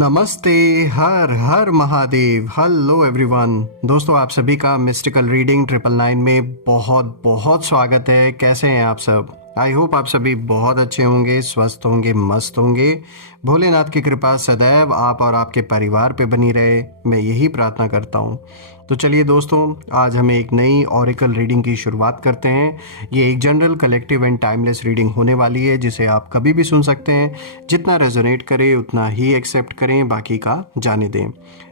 नमस्ते। हर हर महादेव। Hello everyone. दोस्तों, आप सभी का मिस्टिकल रीडिंग 999 में बहुत बहुत स्वागत है। कैसे हैं आप सब? आई होप आप सभी बहुत अच्छे होंगे, स्वस्थ होंगे, मस्त होंगे। भोलेनाथ की कृपा सदैव आप और आपके परिवार पे बनी रहे, मैं यही प्रार्थना करता हूँ। तो चलिए दोस्तों, आज हम एक नई ऑरिकल रीडिंग की शुरुआत करते हैं। ये एक general, collective and timeless reading होने वाली है, जिसे आप कभी भी सुन सकते हैं। जितना रेजोनेट करे उतना ही एक्सेप्ट करें, बाकी का जाने दें।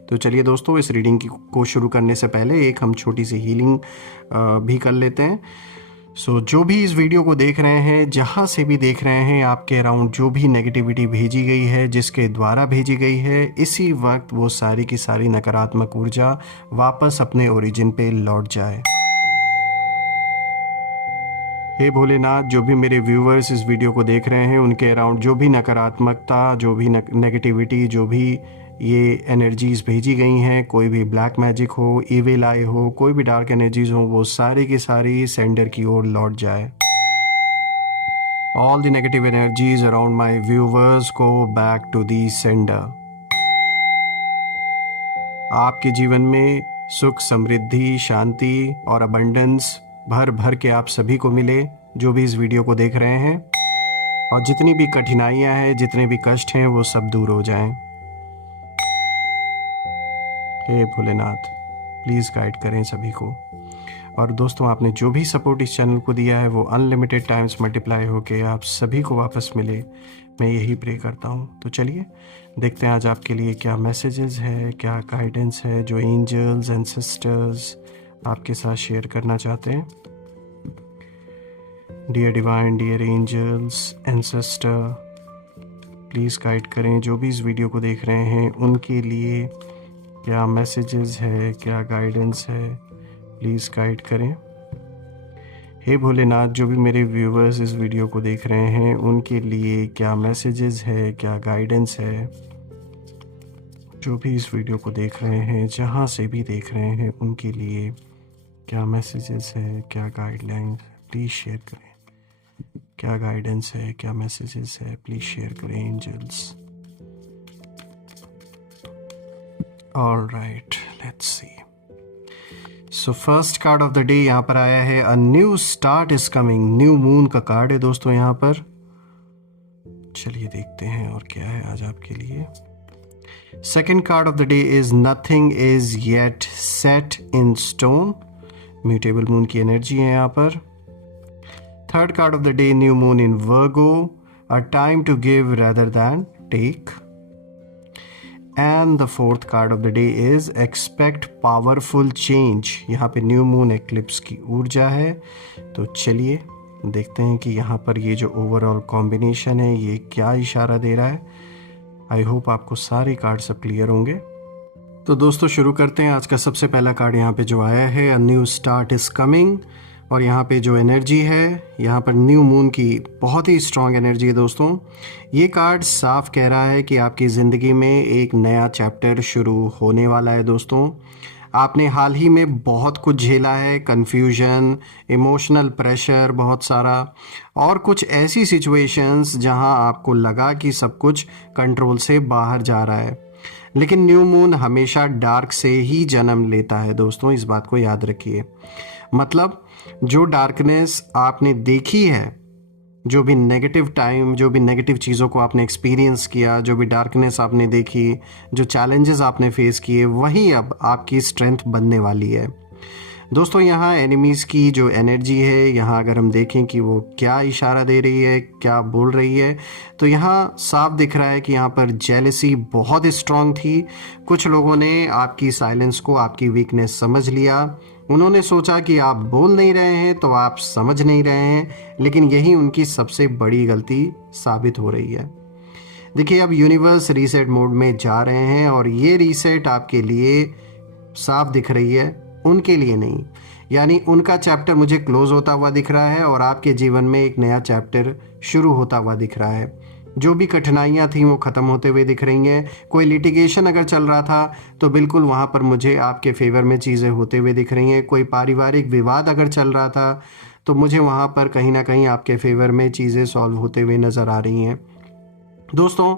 तो चलिए दोस्तों, इस रीडिंग को शुरू करने से पहले एक हम छोटी सी हीलिंग भी कर लेते हैं। जो भी इस वीडियो को देख रहे हैं, जहाँ से भी देख रहे हैं, आपके अराउंड जो भी नेगेटिविटी भेजी गई है, जिसके द्वारा भेजी गई है, इसी वक्त वो सारी की सारी नकारात्मक ऊर्जा वापस अपने ओरिजिन पे लौट जाए। हे भोलेनाथ, जो भी मेरे व्यूवर्स इस वीडियो को देख रहे हैं, उनके अराउंड जो भी नकारात्मकता, जो भी नेगेटिविटी, जो भी ये एनर्जीज भेजी गई हैं, कोई भी ब्लैक मैजिक हो, इविल आई हो, कोई भी डार्क एनर्जीज हो, वो सारी की सारी सेंडर की ओर लौट जाए। All the negative energies around my viewers go back to the sender. आपके जीवन में सुख, समृद्धि, शांति और अबंडेंस भर भर के आप सभी को मिले, जो भी इस वीडियो को देख रहे हैं। और जितनी भी कठिनाइयां हैं, जितने भी कष्ट हैं, वो सब दूर हो जाएं। हे भोलेनाथ, प्लीज़ गाइड करें सभी को। और दोस्तों, आपने जो भी सपोर्ट इस चैनल को दिया है, वो अनलिमिटेड टाइम्स मल्टीप्लाई होके आप सभी को वापस मिले, मैं यही प्रे करता हूँ। तो चलिए देखते हैं आज आपके लिए क्या मैसेजेस है, क्या गाइडेंस है, जो एंजल्स एंड सिस्टर्स आपके साथ शेयर करना चाहते हैं। Dear divine, dear angels and sister, please guide करें जो भी इस वीडियो को देख रहे हैं, उनके लिए क्या मैसेजेस है, क्या गाइडेंस है, प्लीज़ गाइड करें। हे भोलेनाथ, जो भी मेरे व्यूवर्स इस वीडियो को देख रहे हैं, उनके लिए क्या मैसेजेस है, क्या गाइडेंस है। जो भी इस वीडियो को देख रहे हैं, जहाँ से भी देख रहे हैं, उनके लिए क्या मैसेजेस है, क्या गाइडलाइंस, प्लीज़ शेयर करें। क्या गाइडेंस है, क्या मैसेजेस है, प्लीज़ शेयर करें angels. Alright, let's see. So first card of the day यहाँ पर आया है, a new start is coming. New moon का कार्ड है दोस्तों यहाँ पर। चलिए देखते हैं और क्या है आज आपके लिए। Second card of the day is nothing is yet set in stone. Mutable moon की एनर्जी है यहाँ पर। Third card of the day, new moon in Virgo, a time to give rather than take. And the fourth card of the day is expect powerful change. यहाँ पे new moon eclipse की ऊर्जा है। तो चलिए देखते हैं कि यहाँ पर ये जो ओवरऑल कॉम्बिनेशन है, ये क्या इशारा दे रहा है। आई होप आपको सारे कार्ड सब क्लियर होंगे। तो दोस्तों शुरू करते हैं। आज का सबसे पहला कार्ड यहाँ पे जो आया है, a new start is coming. और यहाँ पे जो एनर्जी है, यहाँ पर न्यू मून की बहुत ही स्ट्रांग एनर्जी है दोस्तों। ये कार्ड साफ कह रहा है कि आपकी ज़िंदगी में एक नया चैप्टर शुरू होने वाला है दोस्तों। आपने हाल ही में बहुत कुछ झेला है, कन्फ्यूजन, इमोशनल प्रेशर बहुत सारा, और कुछ ऐसी सिचुएशंस जहां आपको लगा कि सब कुछ कंट्रोल से बाहर जा रहा है। लेकिन न्यू मून हमेशा डार्क से ही जन्म लेता है दोस्तों, इस बात को याद रखिए। मतलब जो डार्कनेस आपने देखी है, जो भी नेगेटिव टाइम, जो भी नेगेटिव चीज़ों को आपने एक्सपीरियंस किया, जो भी डार्कनेस आपने देखी, जो चैलेंजेस आपने फेस किए, वही अब आपकी स्ट्रेंथ बनने वाली है दोस्तों। यहाँ एनिमीज़ की जो एनर्जी है, यहाँ अगर हम देखें कि वो क्या इशारा दे रही है, क्या बोल रही है, तो यहाँ साफ दिख रहा है कि यहाँ पर जेलसी बहुत स्ट्रांग थी। कुछ लोगों ने आपकी साइलेंस को आपकी वीकनेस समझ लिया। उन्होंने सोचा कि आप बोल नहीं रहे हैं तो आप समझ नहीं रहे हैं, लेकिन यही उनकी सबसे बड़ी गलती साबित हो रही है। देखिए, अब यूनिवर्स रीसेट मोड में जा रहे हैं, और ये रीसेट आपके लिए साफ दिख रही है, उनके लिए नहीं। यानी उनका चैप्टर मुझे क्लोज होता हुआ दिख रहा है, और आपके जीवन में एक नया चैप्टर शुरू होता हुआ दिख रहा है। जो भी कठिनाइयाँ थी वो ख़त्म होते हुए दिख रही हैं। कोई लिटिगेशन अगर चल रहा था तो बिल्कुल वहाँ पर मुझे आपके फेवर में चीज़ें होते हुए दिख रही हैं। कोई पारिवारिक विवाद अगर चल रहा था तो मुझे वहाँ पर कहीं ना कहीं आपके फेवर में चीज़ें सॉल्व होते हुए नज़र आ रही हैं। दोस्तों,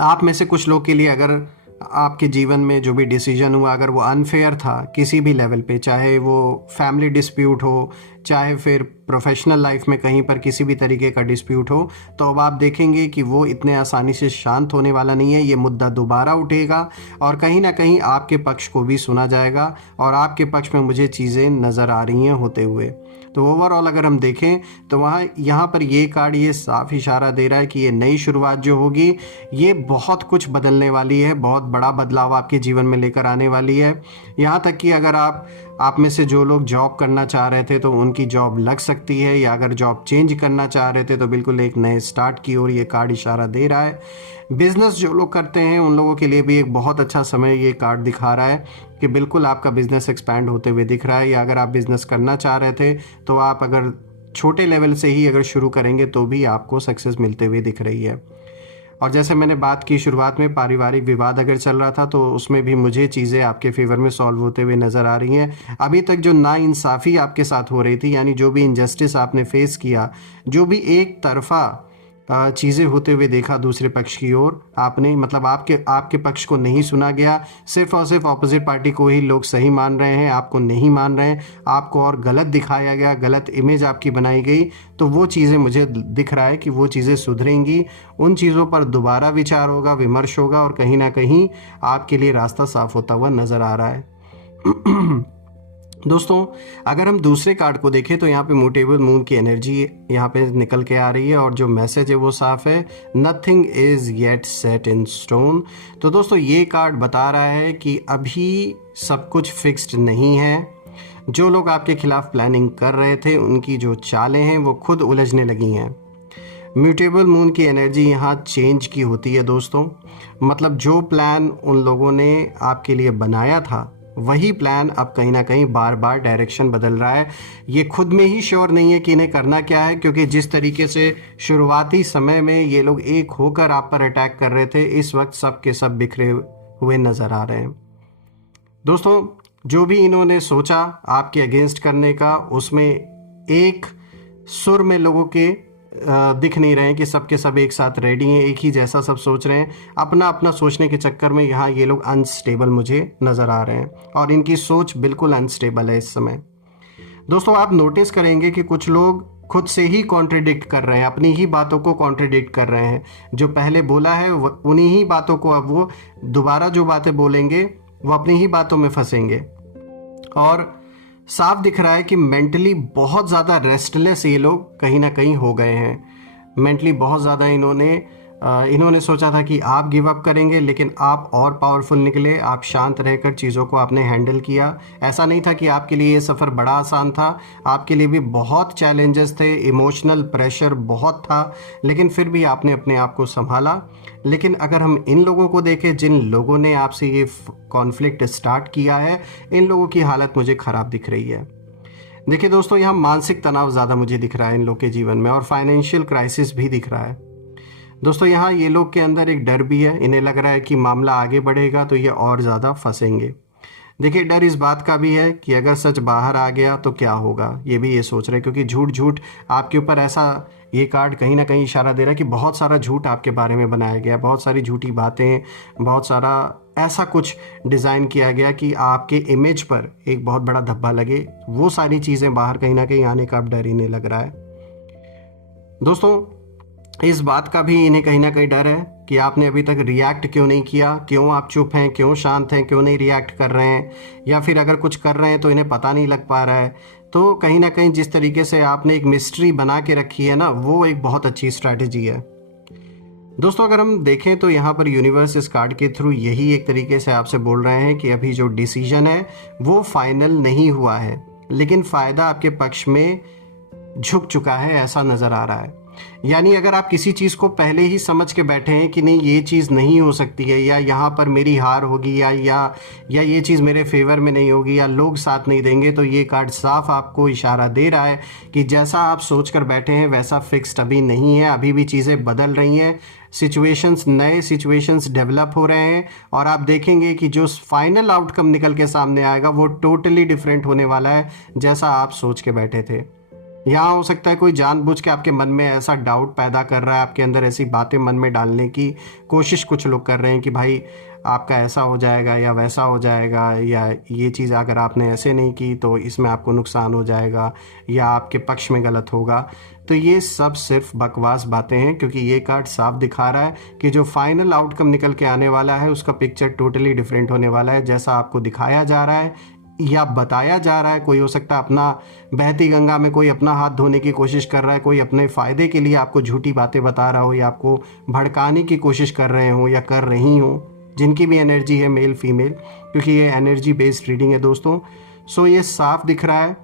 आप में से कुछ लोग के लिए अगर आपके जीवन में जो भी डिसीजन हुआ अगर वो अनफेयर था किसी भी लेवल पे, चाहे वो फैमिली डिस्प्यूट हो, चाहे फिर प्रोफेशनल लाइफ में कहीं पर किसी भी तरीके का डिस्प्यूट हो, तो अब आप देखेंगे कि वो इतने आसानी से शांत होने वाला नहीं है। ये मुद्दा दोबारा उठेगा और कहीं ना कहीं आपके पक्ष को भी सुना जाएगा और आपके पक्ष में मुझे चीज़ें नज़र आ रही हैं होते हुए। तो ओवरऑल अगर हम देखें तो वहाँ यहाँ पर ये कार्ड ये साफ इशारा दे रहा है कि ये नई शुरुआत जो होगी ये बहुत कुछ बदलने वाली है, बहुत बड़ा बदलाव आपके जीवन में लेकर आने वाली है। यहाँ तक कि अगर आप में से जो लोग जॉब करना चाह रहे थे तो उनकी जॉब लग सकती है, या अगर जॉब चेंज करना चाह रहे थे तो बिल्कुल एक नए स्टार्ट की ओर ये कार्ड इशारा दे रहा है। बिजनेस जो लोग करते हैं उन लोगों के लिए भी एक बहुत अच्छा समय ये कार्ड दिखा रहा है कि बिल्कुल आपका बिजनेस एक्सपैंड होते हुए दिख रहा है। या अगर आप बिजनेस करना चाह रहे थे तो आप अगर छोटे लेवल से ही अगर शुरू करेंगे तो भी आपको सक्सेस मिलते हुए दिख रही है। और जैसे मैंने बात की शुरुआत में, पारिवारिक विवाद अगर चल रहा था तो उसमें भी मुझे चीज़ें आपके फेवर में सॉल्व होते हुए नज़र आ रही हैं। अभी तक जो नाइंसाफ़ी आपके साथ हो रही थी, यानी जो भी इनजस्टिस आपने फेस किया, जो भी एक तरफा चीज़ें होते हुए देखा दूसरे पक्ष की ओर, आपने मतलब आपके पक्ष को नहीं सुना गया, सिर्फ और सिर्फ ऑपोजिट पार्टी को ही लोग सही मान रहे हैं, आपको नहीं मान रहे हैं, आपको और गलत दिखाया गया, गलत इमेज आपकी बनाई गई। तो वो चीज़ें मुझे दिख रहा है कि वो चीज़ें सुधरेंगी, उन चीज़ों पर दोबारा विचार होगा, विमर्श होगा और कहीं ना कहीं आपके लिए रास्ता साफ होता हुआ नज़र आ रहा है। दोस्तों अगर हम दूसरे कार्ड को देखें तो यहाँ पे म्यूटेबल मून की एनर्जी यहाँ पे निकल के आ रही है और जो मैसेज है वो साफ है, nothing is yet set in stone. तो दोस्तों ये कार्ड बता रहा है कि अभी सब कुछ फिक्स्ड नहीं है। जो लोग आपके खिलाफ प्लानिंग कर रहे थे उनकी जो चालें हैं वो खुद उलझने लगी हैं। म्यूटेबल मून की एनर्जी यहाँ चेंज की होती है दोस्तों, मतलब जो प्लान उन लोगों ने आपके लिए बनाया था वही प्लान अब कहीं ना कहीं बार बार डायरेक्शन बदल रहा है। ये खुद में ही श्योर नहीं है कि इन्हें करना क्या है, क्योंकि जिस तरीके से शुरुआती समय में ये लोग एक होकर आप पर अटैक कर रहे थे, इस वक्त सब के सब बिखरे हुए नज़र आ रहे हैं। दोस्तों जो भी इन्होंने सोचा आपके अगेंस्ट करने का, उसमें एक सुर में लोगों के दिख नहीं रहे हैं कि सब के सब एक साथ रेडी हैं, एक ही जैसा सब सोच रहे हैं। अपना अपना सोचने के चक्कर में यहाँ ये लोग अनस्टेबल मुझे नज़र आ रहे हैं और इनकी सोच बिल्कुल अनस्टेबल है इस समय। दोस्तों आप नोटिस करेंगे कि कुछ लोग खुद से ही कॉन्ट्रडिक्ट कर रहे हैं, अपनी ही बातों को कॉन्ट्रडिक्ट कर रहे हैं। जो पहले बोला है उन्हीं ही बातों को अब वो दोबारा जो बातें बोलेंगे वो अपनी ही बातों में फंसेंगे। और साफ दिख रहा है कि मेंटली बहुत ज़्यादा रेस्टलेस ये लोग कहीं ना कहीं हो गए हैं। मेंटली बहुत ज़्यादा इन्होंने सोचा था कि आप गिव अप करेंगे, लेकिन आप और पावरफुल निकले। आप शांत रहकर चीज़ों को आपने हैंडल किया। ऐसा नहीं था कि आपके लिए ये सफ़र बड़ा आसान था, आपके लिए भी बहुत चैलेंजेस थे, इमोशनल प्रेशर बहुत था, लेकिन फिर भी आपने अपने आप को संभाला। लेकिन अगर हम इन लोगों को देखें जिन लोगों ने आपसे ये कॉन्फ्लिक्ट स्टार्ट किया है, इन लोगों की हालत मुझे ख़राब दिख रही है। देखिए दोस्तों यहाँ मानसिक तनाव ज़्यादा मुझे दिख रहा है इन लोगों के जीवन में, और फाइनेंशियल क्राइसिस भी दिख रहा है। दोस्तों यहाँ ये लोग के अंदर एक डर भी है, इन्हें लग रहा है कि मामला आगे बढ़ेगा तो ये और ज़्यादा फंसेंगे। देखिए डर इस बात का भी है कि अगर सच बाहर आ गया तो क्या होगा, ये भी ये सोच रहे हैं, क्योंकि झूठ झूठ आपके ऊपर ऐसा, ये कार्ड कहीं ना कहीं इशारा दे रहा है कि बहुत सारा झूठ आपके बारे में बनाया गया, बहुत सारी झूठी बातें, बहुत सारा ऐसा कुछ डिज़ाइन किया गया कि आपके इमेज पर एक बहुत बड़ा धब्बा लगे। वो सारी चीज़ें बाहर कहीं ना कहीं आने का अब डर इन्हें लग रहा है। दोस्तों इस बात का भी इन्हें कहीं ना कहीं डर है कि आपने अभी तक रिएक्ट क्यों नहीं किया, क्यों आप चुप हैं, क्यों शांत हैं, क्यों नहीं रिएक्ट कर रहे हैं, या फिर अगर कुछ कर रहे हैं तो इन्हें पता नहीं लग पा रहा है। तो कहीं ना कहीं जिस तरीके से आपने एक मिस्ट्री बना के रखी है ना, वो एक बहुत अच्छी स्ट्रैटेजी है। दोस्तों अगर हम देखें तो यहाँ पर यूनिवर्स इस कार्ड के थ्रू यही एक तरीके से आपसे बोल रहे हैं कि अभी जो डिसीजन है वो फाइनल नहीं हुआ है, लेकिन फ़ायदा आपके पक्ष में झुक चुका है, ऐसा नज़र आ रहा है। यानी अगर आप किसी चीज़ को पहले ही समझ के बैठे हैं कि नहीं ये चीज़ नहीं हो सकती है, या यहाँ पर मेरी हार होगी, या ये चीज़ मेरे फेवर में नहीं होगी, या लोग साथ नहीं देंगे, तो ये कार्ड साफ आपको इशारा दे रहा है कि जैसा आप सोच कर बैठे हैं वैसा फिक्स्ड अभी नहीं है। अभी भी चीज़ें बदल रही हैं, नए सिचुएशंस डेवलप हो रहे हैं, और आप देखेंगे कि जो फाइनल आउटकम निकल के सामने आएगा वो टोटली डिफरेंट होने वाला है जैसा आप सोच के बैठे थे। यहाँ हो सकता है कोई जानबूझ के आपके मन में ऐसा डाउट पैदा कर रहा है, आपके अंदर ऐसी बातें मन में डालने की कोशिश कुछ लोग कर रहे हैं कि भाई आपका ऐसा हो जाएगा या वैसा हो जाएगा, या ये चीज़ अगर आपने ऐसे नहीं की तो इसमें आपको नुकसान हो जाएगा या आपके पक्ष में गलत होगा। तो ये सब सिर्फ बकवास बातें हैं, क्योंकि ये कार्ड साफ दिखा रहा है कि जो फाइनल आउटकम निकल के आने वाला है उसका पिक्चर टोटली डिफरेंट होने वाला है। जैसा आपको दिखाया जा रहा है या बताया जा रहा है, कोई हो सकता है अपना बहती गंगा में कोई अपना हाथ धोने की कोशिश कर रहा है, कोई अपने फ़ायदे के लिए आपको झूठी बातें बता रहा हो या आपको भड़काने की कोशिश कर रहे हो या कर रही हो, जिनकी भी एनर्जी है मेल फीमेल, क्योंकि ये एनर्जी बेस्ड रीडिंग है दोस्तों। सो ये साफ दिख रहा है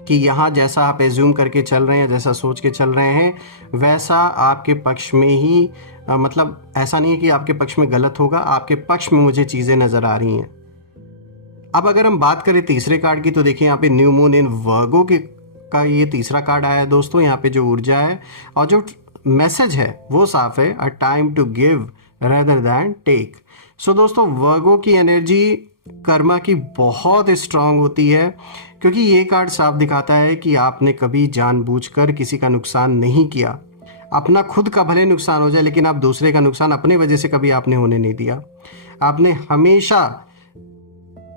कि यहाँ जैसा आप एज्यूम करके चल रहे हैं, जैसा सोच के चल रहे हैं, वैसा आपके पक्ष में ही मतलब ऐसा नहीं है कि आपके पक्ष में गलत होगा, आपके पक्ष में मुझे चीज़ें नज़र आ रही हैं। अब अगर हम बात करें तीसरे कार्ड की, तो देखिए यहाँ पे न्यू मून इन वर्गो के का ये तीसरा कार्ड आया है दोस्तों। यहाँ पे जो ऊर्जा है और जो मैसेज है वो साफ है, a time to give rather than take. So दोस्तों वर्गो की एनर्जी कर्मा की बहुत स्ट्रांग होती है, क्योंकि ये कार्ड साफ दिखाता है कि आपने कभी जानबूझकर किसी का नुकसान नहीं किया। अपना खुद का भले नुकसान हो जाए, लेकिन आप दूसरे का नुकसान अपने वजह से कभी आपने होने नहीं दिया। आपने हमेशा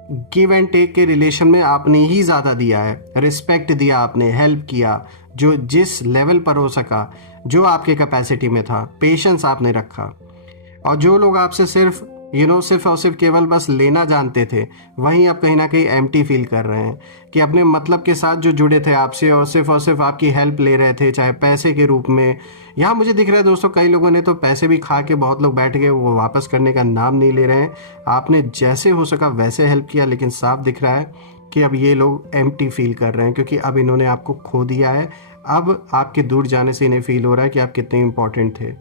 गिव एंड टेक के रिलेशन में आपने ही ज़्यादा दिया है, रिस्पेक्ट दिया, आपने हेल्प किया जो जिस लेवल पर हो सका, जो आपके कैपेसिटी में था, पेशेंस आपने रखा। और जो लोग आपसे सिर्फ सिर्फ और सिर्फ केवल बस लेना जानते थे, वहीं आप कहीं ना कहीं एम्प्टी फील कर रहे हैं कि अपने मतलब के साथ जो जुड़े थे आपसे और सिर्फ आपकी हेल्प ले रहे थे, चाहे पैसे के रूप में। यहाँ मुझे दिख रहा है दोस्तों कई लोगों ने तो पैसे भी खा के बहुत लोग बैठ गए, वो वापस करने का नाम नहीं ले रहे हैं। आपने जैसे हो सका वैसे हेल्प किया, लेकिन साफ दिख रहा है कि अब ये लोग एम्प्टी फील कर रहे हैं, क्योंकि अब इन्होंने आपको खो दिया है। अब आपके दूर जाने से इन्हें फील हो रहा है कि आप कितने इंपॉर्टेंट थे।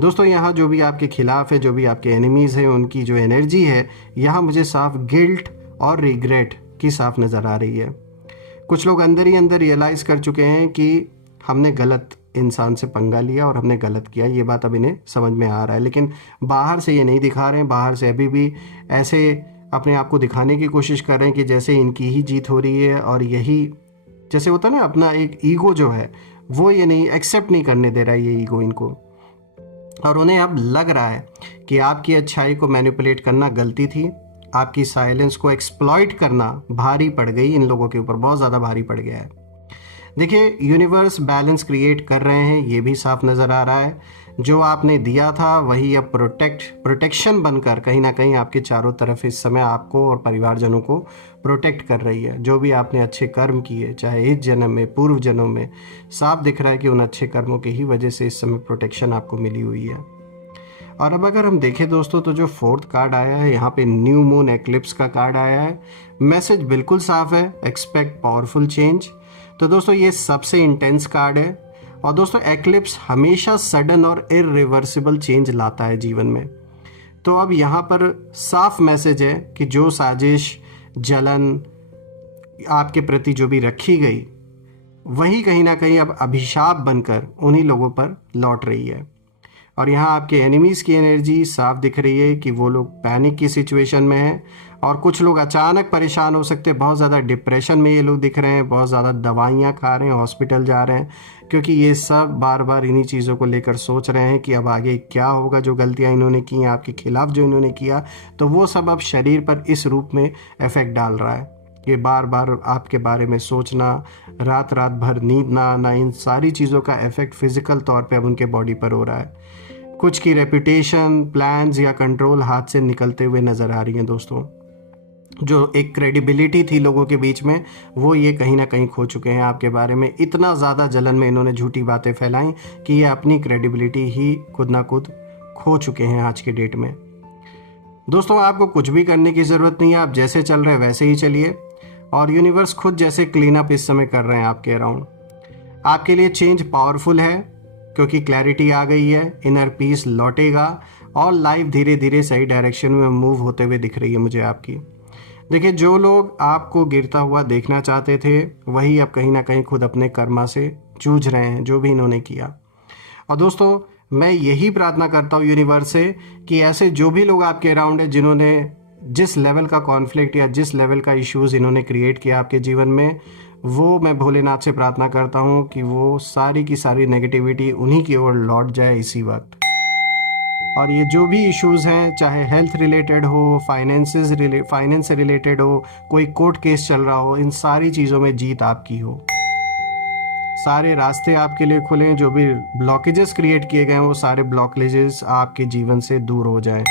दोस्तों यहाँ जो भी आपके खिलाफ है, जो भी आपके एनिमीज़ हैं, उनकी जो एनर्जी है यहाँ मुझे साफ गिल्ट और रिग्रेट की साफ नज़र आ रही है। कुछ लोग अंदर ही अंदर रियलाइज़ कर चुके हैं कि हमने गलत इंसान से पंगा लिया और हमने गलत किया, ये बात अब इन्हें समझ में आ रहा है, लेकिन बाहर से ये नहीं दिखा रहे हैं। बाहर से अभी भी ऐसे अपने आप को दिखाने की कोशिश कर रहे हैं कि जैसे इनकी ही जीत हो रही है, और यही जैसे होता है ना, अपना एक ईगो जो है वो ये नहीं एक्सेप्ट नहीं करने दे रहा है ये ईगो इनको। और उन्हें अब लग रहा है कि आपकी अच्छाई को मैनिपुलेट करना गलती थी, आपकी साइलेंस को एक्सप्लॉइट करना भारी पड़ गई, इन लोगों के ऊपर बहुत ज़्यादा भारी पड़ गया है। देखिए यूनिवर्स बैलेंस क्रिएट कर रहे हैं, ये भी साफ नज़र आ रहा है। जो आपने दिया था वही अब प्रोटेक्शन बनकर कहीं ना कहीं आपके चारों तरफ इस समय आपको और परिवारजनों को प्रोटेक्ट कर रही है। जो भी आपने अच्छे कर्म किए, चाहे इस जन्म में, पूर्व जन्म में, साफ दिख रहा है कि उन अच्छे कर्मों की ही वजह से इस समय प्रोटेक्शन आपको मिली हुई है। और अब अगर हम देखें दोस्तों, तो जो फोर्थ कार्ड आया है यहाँ पे न्यू मून एक्लिप्स का कार्ड आया है। मैसेज बिल्कुल साफ है, एक्सपेक्ट पावरफुल चेंज। तो दोस्तों ये सबसे इंटेंस कार्ड है, और दोस्तों एक्लिप्स हमेशा सडन और इरिवर्सिबल चेंज लाता है जीवन में। तो अब यहाँ पर साफ मैसेज है कि जो साजिश, जलन आपके प्रति जो भी रखी गई, वही कहीं ना कहीं अब अभिशाप बनकर उन्हीं लोगों पर लौट रही है। और यहाँ आपके एनिमीज़ की एनर्जी साफ दिख रही है कि वो लोग पैनिक की सिचुएशन में हैं, और कुछ लोग अचानक परेशान हो सकते हैं। बहुत ज़्यादा डिप्रेशन में ये लोग दिख रहे हैं, बहुत ज़्यादा दवाइयाँ खा रहे हैं, हॉस्पिटल जा रहे हैं, क्योंकि ये सब बार बार इन्हीं चीज़ों को लेकर सोच रहे हैं कि अब आगे क्या होगा। जो गलतियाँ इन्होंने की, आपके खिलाफ जो इन्होंने किया, तो वो सब अब शरीर पर इस रूप में इफ़ेक्ट डाल रहा है। ये बार बार आपके बारे में सोचना, रात रात भर नींद ना आना, इन सारी चीज़ों का इफ़ेक्ट फिज़िकल तौर पे अब उनके बॉडी पर हो रहा है। कुछ की रेपुटेशन, प्लान्स या कंट्रोल हाथ से निकलते हुए नज़र आ रही हैं दोस्तों। जो एक क्रेडिबिलिटी थी लोगों के बीच में, वो ये कहीं ना कहीं खो चुके हैं आपके बारे में। इतना ज़्यादा जलन में इन्होंने झूठी बातें फैलाई कि ये अपनी क्रेडिबिलिटी ही खुद ना खुद खो चुके हैं आज के डेट में। दोस्तों आपको कुछ भी करने की ज़रूरत नहीं है, आप जैसे चल रहे हैं वैसे ही चलिए, और यूनिवर्स खुद जैसे क्लीन अप इस समय कर रहे हैं आपके अराउंड। आपके लिए चेंज पावरफुल है, क्योंकि क्लैरिटी आ गई है, इनर पीस लौटेगा, और लाइफ धीरे धीरे सही डायरेक्शन में मूव होते हुए दिख रही है मुझे आपकी। देखिए जो लोग आपको गिरता हुआ देखना चाहते थे, वही अब कहीं ना कहीं खुद अपने कर्मा से जूझ रहे हैं, जो भी इन्होंने किया। और दोस्तों मैं यही प्रार्थना करता हूँ यूनिवर्स से कि ऐसे जो भी लोग आपके अराउंड है, जिन्होंने जिस लेवल का कॉन्फ्लिक्ट या जिस लेवल का इश्यूज़ इन्होंने क्रिएट किया आपके जीवन में, वो मैं भोलेनाथ से प्रार्थना करता हूँ कि वो सारी की सारी नेगेटिविटी उन्हीं की ओर लौट जाए इसी वक्त। और ये जो भी इश्यूज़ हैं, चाहे हेल्थ रिलेटेड हो, फाइनेंस से रिलेटेड हो, कोई कोर्ट केस चल रहा हो, इन सारी चीज़ों में जीत आपकी हो। सारे रास्ते आपके लिए खुलें, जो भी ब्लॉकेजेस क्रिएट किए गए हैं वो सारे ब्लॉकेजेस आपके जीवन से दूर हो जाएं।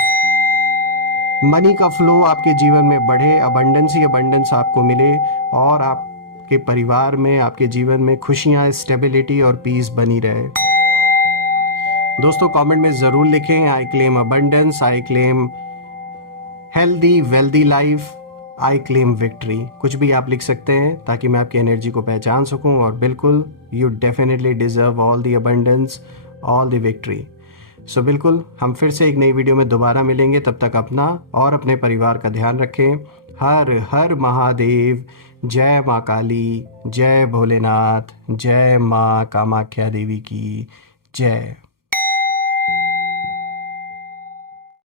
मनी का फ्लो आपके जीवन में बढ़े, अबंडेंस ही अबंडेंस आपको मिले, और आपके परिवार में, आपके जीवन में खुशियाँ, स्टेबिलिटी और पीस बनी रहे। दोस्तों कमेंट में ज़रूर लिखें, I claim abundance, I claim healthy wealthy life, I claim victory. कुछ भी आप लिख सकते हैं ताकि मैं आपकी एनर्जी को पहचान सकूं। और बिल्कुल you definitely deserve all the abundance, all the victory. So बिल्कुल हम फिर से एक नई वीडियो में दोबारा मिलेंगे। तब तक अपना और अपने परिवार का ध्यान रखें। हर हर महादेव। जय माँ काली, जय भोलेनाथ, जय माँ कामाख्या देवी की जय।